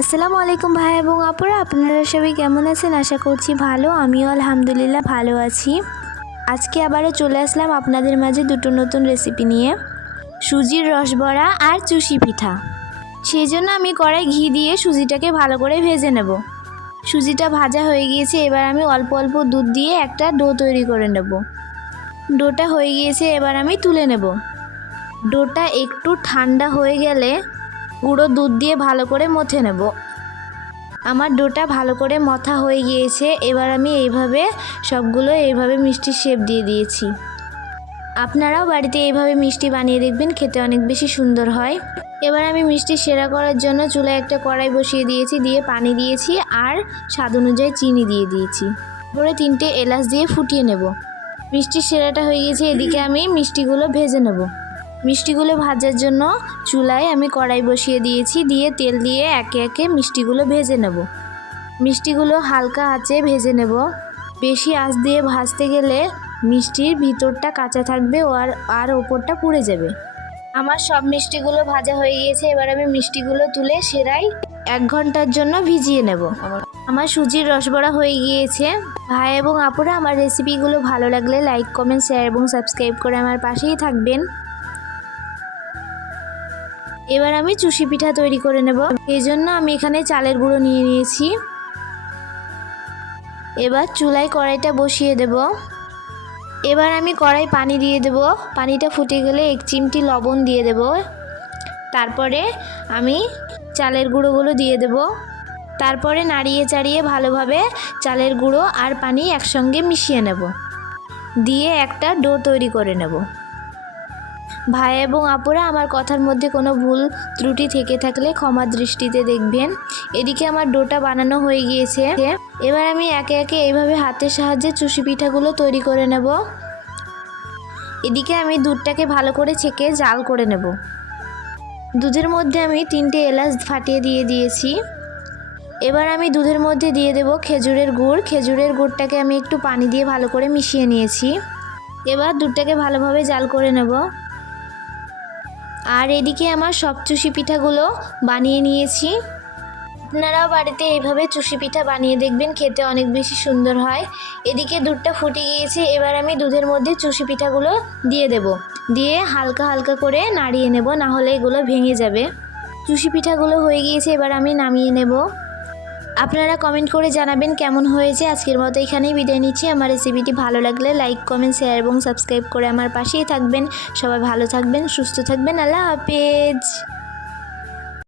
আসসালামু আলাইকুম ভাই এবং আপুরা, আপনারা সবাই কেমন আছেন? আশা করছি ভালো, আমিও আলহামদুলিল্লাহ ভালো আছি। আজকে আবারও চলে আসলাম আপনাদের মাঝে দুটো নতুন রেসিপি নিয়ে। সুজির রসবড়া আর চুষি পিঠা। সেই জন্য আমি কড়াই ঘি দিয়ে সুজিটাকে ভালো করে ভেজে নেব। সুজিটা ভাজা হয়ে গিয়েছে, এবার আমি অল্প অল্প দুধ দিয়ে একটা ডো তৈরি করে নেব। ডোটা হয়ে গিয়েছে, এবার আমি তুলে নেব। ডোটা একটু ঠান্ডা হয়ে গেলে গুঁড়ো দুধ দিয়ে ভালো করে মথে নেব। আমার ডোটা ভালো করে মথা হয়ে গিয়েছে, এবার আমি এইভাবে সবগুলো এইভাবে মিষ্টি শেপ দিয়ে দিয়েছি। আপনারাও বাড়িতে এইভাবে মিষ্টি বানিয়ে দেখবেন, খেতে অনেক বেশি সুন্দর হয়। এবার আমি মিষ্টি সেরা করার জন্য চুলায় একটা কড়াই বসিয়ে দিয়েছি, দিয়ে পানি দিয়েছি আর স্বাদ অনুযায়ী চিনি দিয়ে দিয়েছি। পরে তিনটে এলাচ দিয়ে ফুটিয়ে নেব। মিষ্টির সেরাটা হয়ে গেছে এদিকে আমি মিষ্টিগুলো ভেজে নেব। মিষ্টিগুলো ভাজার জন্য চুলায় আমি কড়াই বসিয়ে দিয়েছি, দিয়ে তেল দিয়ে একে একে মিষ্টিগুলো ভেজে নেব। মিষ্টিগুলো হালকা আঁচে ভেজে নেব। বেশি আঁচ দিয়ে ভাজতে গেলে মিষ্টির ভিতরটা কাঁচা থাকবে ও আর আর ওপরটা পুড়ে যাবে। আমার সব মিষ্টিগুলো ভাজা হয়ে গিয়েছে, এবার আমি মিষ্টিগুলো তুলে সেরাই এক ঘণ্টার জন্য ভিজিয়ে নেব। আমার সুজির রসবড়া হয়ে গিয়েছে। ভাই এবং আপুরা আমার রেসিপিগুলো ভালো লাগলে লাইক কমেন্ট শেয়ার এবং সাবস্ক্রাইব করে আমার পাশেই থাকবেন। এবার আমি চুষি পিঠা তৈরি করে নেব। এই জন্য আমি এখানে চালের গুঁড়ো নিয়ে নিয়েছি। এবার চুলায় কড়াইটা বসিয়ে দেব। এবার আমি কড়াই পানি দিয়ে দেব। পানিটা ফুটে গেলে এক চিমটি লবণ দিয়ে দেব। তারপরে আমি চালের গুঁড়োগুলো দিয়ে দেব। তারপরে নাড়িয়ে চাড়িয়ে ভালোভাবে চালের গুঁড়ো আর পানি একসঙ্গে মিশিয়ে নেব। দিয়ে একটা ডো তৈরি করে নেব। ভাই এবং আপুরা, আমার কথার মধ্যে কোনো ভুল ত্রুটি থেকে থাকলে ক্ষমা দৃষ্টিতে দেখবেন। এদিকে আমার ডোটা বানানো হয়ে গিয়েছে। এবার আমি একে একে এইভাবে হাতের সাহায্যে চুষি পিঠাগুলো তৈরি করে নেব। এদিকে আমি দুধটাকে ভালো করে ছেঁকে জাল করে নেব। দুধের মধ্যে আমি তিনটে এলাচ ফাটিয়ে দিয়ে দিয়েছি। এবার আমি দুধের মধ্যে দিয়ে দেব খেজুরের গুড়। খেজুরের গুড়টাকে আমি একটু পানি দিয়ে ভালো করে মিশিয়ে নিয়েছি। এবার দুধটাকে ভালোভাবে জাল করে নেব। আর এদিকে আমার সব চুষি পিঠাগুলো বানিয়ে নিয়েছি। আপনারাও বাড়িতে এইভাবে চুষি পিঠা বানিয়ে দেখবেন, খেতে অনেক বেশি সুন্দর হয়। এদিকে দুধটা ফুটে গিয়েছে, এবার আমি দুধের মধ্যে চুষি পিঠাগুলো দিয়ে দেব। দিয়ে হালকা হালকা করে নাড়িয়ে নেব, না হলে এগুলো ভেঙে যাবে। চুষি পিঠাগুলো হয়ে গিয়েছে, এবার আমি নামিয়ে নেব। আপনারা কমেন্ট করে জানাবেন কেমন হয়েছে। আজকের মতো এখানেই বিদায় নিচ্ছি। আমার রেসিপিটি ভালো লাগলে লাইক কমেন্ট শেয়ার এবং সাবস্ক্রাইব করে আমার পাশেই থাকবেন। সবাই ভালো থাকবেন, সুস্থ থাকবেন। আল্লাহ হাফেজ।